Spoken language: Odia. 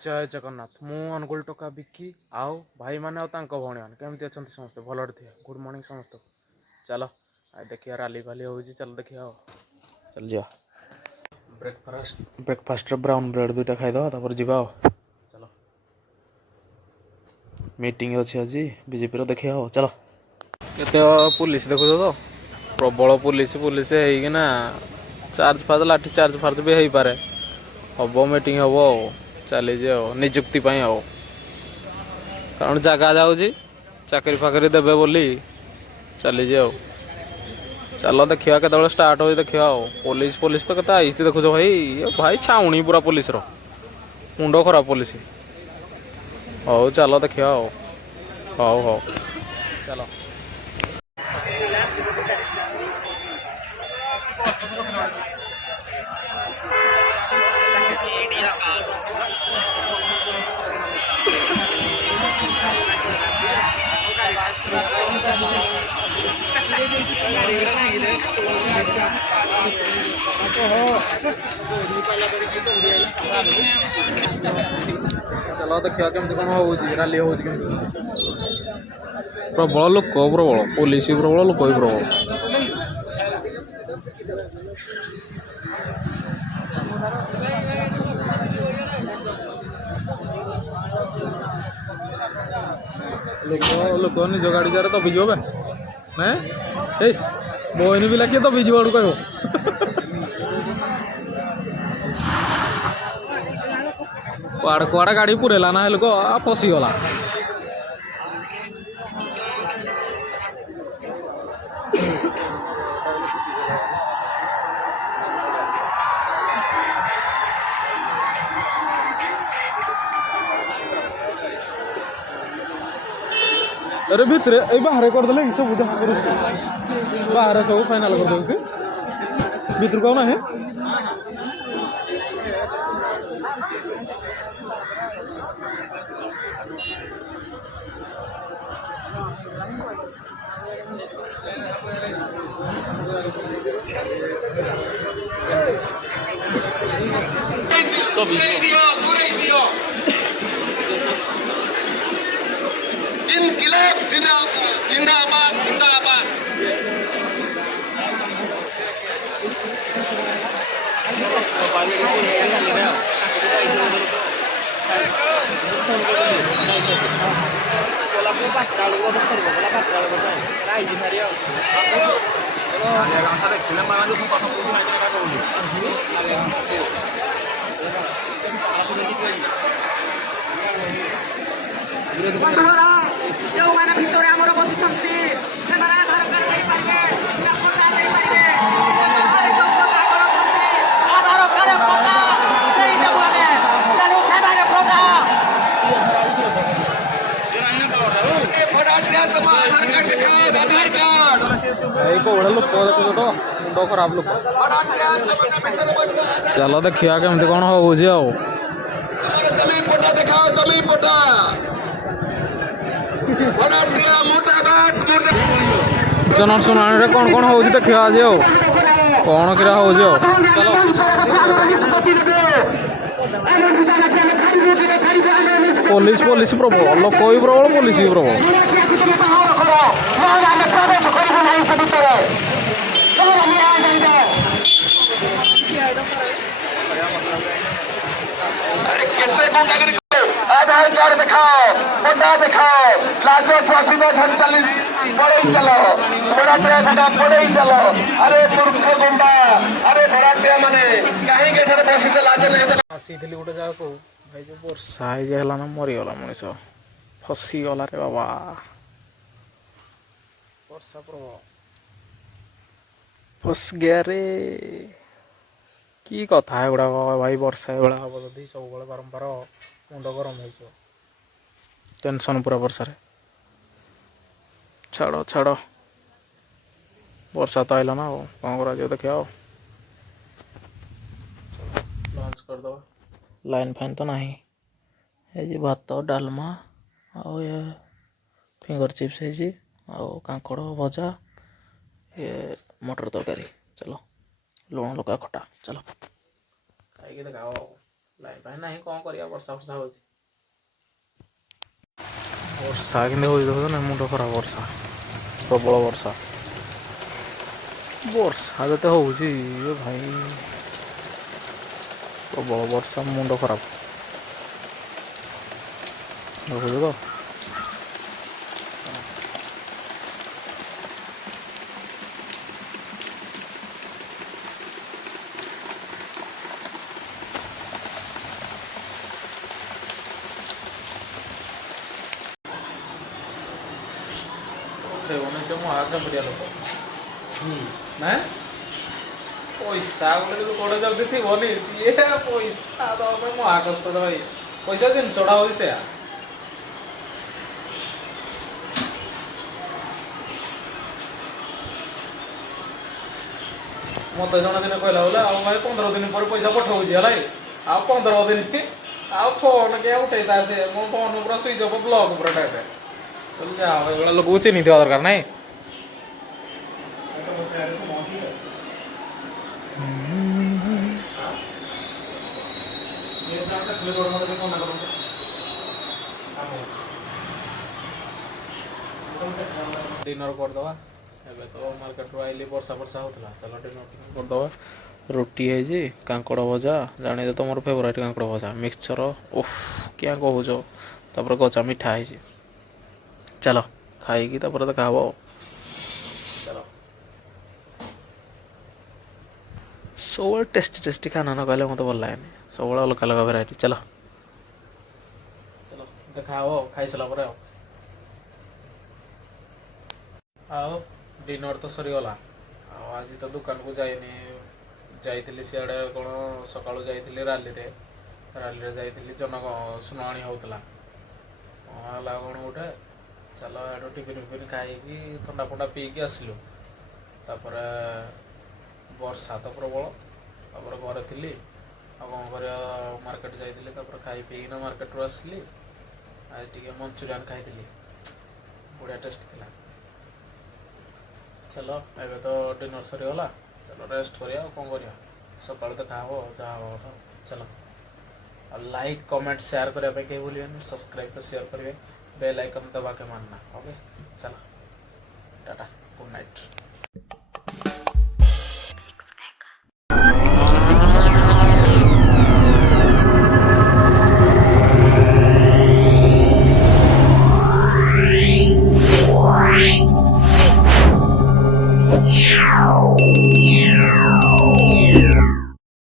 जय जगन्नाथ मु अनुगुल टोका बिकी आउ भाई मैंने भौणी मैंने केमती अच्छा समस्ते भलरे थे गुड मॉर्निंग समस्त चलो देखिए राली भाली हो चलो देखिए चल जा ब्रेकफास्ट ब्राउन ब्रेड दुईटा खाईदे जा चलो मीटिंग अच्छी आज बीजेपी देखिए चलो केते पुलिस देखु तो प्रबल पुलिस पुलिस होना चार्ज फार्ज लाठी चार्ज फार्ज भी हो पारे हम मीटिंग हम चली निजुक्ति कारण जगह जाऊँगी चाकरी फाकरी देवे बोली चली चलो देखा के स्टार्ट हो देखा पुलिस पुलिस तो केते आई देखुच भाई भाई छाउणी पूरा पुलिस मुंड खराब पुलिस हौ चलो देखा हौ हौ चलो चलो देखा केमती कौन हो राली हो प्रबल लोक प्रबल पुलिस प्रबल लोक भी प्रबल लोक निज गाड़ी जार दबी जाओ मोहन भी लगे दबी जाड़ कह कुआड़ कुआड़ा गाड़ी पुरेला ना लोक फसीगला अरे भितर ये बाहर करदे सब बाहर सब फाइनाल करदे भितर को ना है तो इनकलाब जिंदाबाद जिंदाबाद ଯେଉଁମାନେ ଭିତରେ ଆମର ବସିଛନ୍ତି ସେମାନେ ଆଧାର କାର୍ଡ ଦେଇପାରିବେ ବାହାରେ ଯେଉଁ ପ୍ରଜା କରୁଛନ୍ତି ଆଧାର କାର୍ଡ ପ୍ରଜା ଦେଇଦେବୁ ଆମେ ତେଣୁ ସେମାନେ ପ୍ରଜା खराब लोक चलो देखिया केमती कौन हो जनन सुनानी कौन कौन हो देखिए आज कौन किरा हो चलो पुलिस पुलिस प्रबल लोक भी प्रबल पुलिस भी प्रबल आधार कार्ड दिखाओ पता दिखाओ लाखों पहुंचने घर चली पड़े चलो बड़ा घंटा पड़े चलो अरे मूर्ख गुंडा अरे भड़ाटिया माने कहीं के ठारे बसी तो लाज नहीं आसीथिली गोटे जगह को भाई जो वर्षा है ना मरीगला मनीष फसीगला रे बाबा वर्षा प्रभाव फस गया रे की कथा एगुड़ा भाई वर्षा एभा हम जदि सब बारंबार मुंड गरम हो टेंशन पूरा वर्षा छाड़ छाड़ वर्षा तो आइला ना कौन करा देखिए लंच करदे लाइन फाइन तो नहीं ये भात डालमा आउ ये फिंगर चिप्स है कांकड़ भजा ये मटर तरकारी चलो लुण लगा खटा चलो खाई देखा ଲାଇନ୍ ପାଇଁ ନାହିଁ କ'ଣ କରିବା ବର୍ଷା ଫର୍ଷା ହେଉଛି। ବର୍ଷା କେମିତି ହେଉଛି ଦେଖୁଛ ନା ମୁଣ୍ଡ ଖରାପ ବର୍ଷା ପ୍ରବଳ ବର୍ଷା ବର୍ଷା ଯେତେ ହେଉଛି ଏ ଭାଇ ପ୍ରବଳ ବର୍ଷା ମୁଣ୍ଡ ଖରାପ ଦେଖୁଛ ତ। ଉଠେଇବନି ସେ ମୋ ହାତ ବଢ଼ିଆ ଲୋକ ନା ପଇସା ବୋଲେ ଗୋଟେ ଯଦି ଥିବନି ସିଏ ପଇସା ଦେବା ପାଇଁ ମହା କଷ୍ଟ ଭାଇ। ପଇସା ଜିନିଷଟା ହେଉଛି ସେୟା। ମତେ ଜଣେ ଦିନ କହିଲା ବୋଲେ ଆଉ ଭାଇ 15 ଦିନ ପରେ ପଇସା ପଠାଉଛି ହେଲା ଆଉ 15 ଦିନ ଆଉ ଫୋନ୍ କିଏ ଉଠେଇତା ସେ ମୋ ଫୋନ୍ ପୁରା ସୁଇଚ୍ ଅଫ୍ ବ୍ଲକ୍ ପୁରା ଟାଇପ୍ ଯାହା ଏଇଭଳିଆ ଲୋକକୁ ଚିହ୍ନିଥିବା ଦରକାର ନାହିଁ। ଡିନର୍ କରିଦେବା ଏବେ ତ ମାର୍କେଟରୁ ଆଇଲି ବର୍ଷା ହେଉଥିଲା ଚାଲ ଡିନର୍ ଟିକେ କରିଦେବା। ରୁଟି ହେଇଛି କାଙ୍କଡ଼ ଭଜା ଜାଣିଛ ତ ମୋର ଫେଭରାଇଟ୍ କାଙ୍କଡ଼ ଭଜା ମିକ୍ସଚର ଓଫ୍ କିଆ କହୁଛ ତାପରେ ଗଜା ମିଠା ହେଇଛି। ଚାଲ ଖାଇକି ତାପରେ ଦେଖା ହବ ଆଉ। ଚାଲ ସବୁବେଳେ ଟେଷ୍ଟି ଖାନା ନ କହିଲେ ମୋତେ ଭଲ ଲାଗେନି ସବୁବେଳେ ଅଲଗା ଅଲଗା ଭେରାଇଟି। ଚାଲ ଚାଲ ଦେଖା ହବ ଆଉ ଖାଇସାରିଲା ପରେ ଆଉ। ଆଉ ଡିନର୍ ତ ସରିଗଲା ଆଉ ଆଜି ତ ଦୋକାନକୁ ଯାଇନି ଯାଇଥିଲି ସିଆଡ଼େ କ'ଣ ସକାଳୁ ଯାଇଥିଲି ରାଲିରେ ଯାଇଥିଲି ଶୁଣାଣି ହେଉଥିଲା କ'ଣ ହେଲା କ'ଣ ଗୋଟେ ଚାଲ ଏଠୁ ଟିଫିନ୍ ଖାଇକି ଥଣ୍ଡା ଫଣ୍ଡା ପିଇକି ଆସିଲୁ। ତାପରେ ବର୍ଷା ତ ପ୍ରବଳ ତାପରେ ଘରେ ଥିଲି ଆଉ କ'ଣ କରିବା ମାର୍କେଟ ଯାଇଥିଲି ତାପରେ ଖାଇ ପିଇକିନା ମାର୍କେଟରୁ ଆସିଲି। ଆଜି ଟିକେ ମଞ୍ଚୁରିଆନ୍ ଖାଇଥିଲି ବଢ଼ିଆ ଟେଷ୍ଟ ଥିଲା। ଚାଲ ଏବେ ତ ଡିନର୍ ସରିଗଲା ଚାଲ ରେଷ୍ଟ କରିବା ଆଉ କ'ଣ କରିବା ସକାଳୁ ଦେଖା ହବ ଯାହା ହବ କଥା। ଚାଲ ଆଉ ଲାଇକ୍ କମେଣ୍ଟ ସେୟାର କରିବା ପାଇଁ କେହି ଭୁଲିବେନି ସବସ୍କ୍ରାଇବ୍ ତ ସେୟାର କରିବେ ବେଲ୍ ଆଇକନ୍ ଦବା के मानना। ओके चलो टाटा गुड नाइट।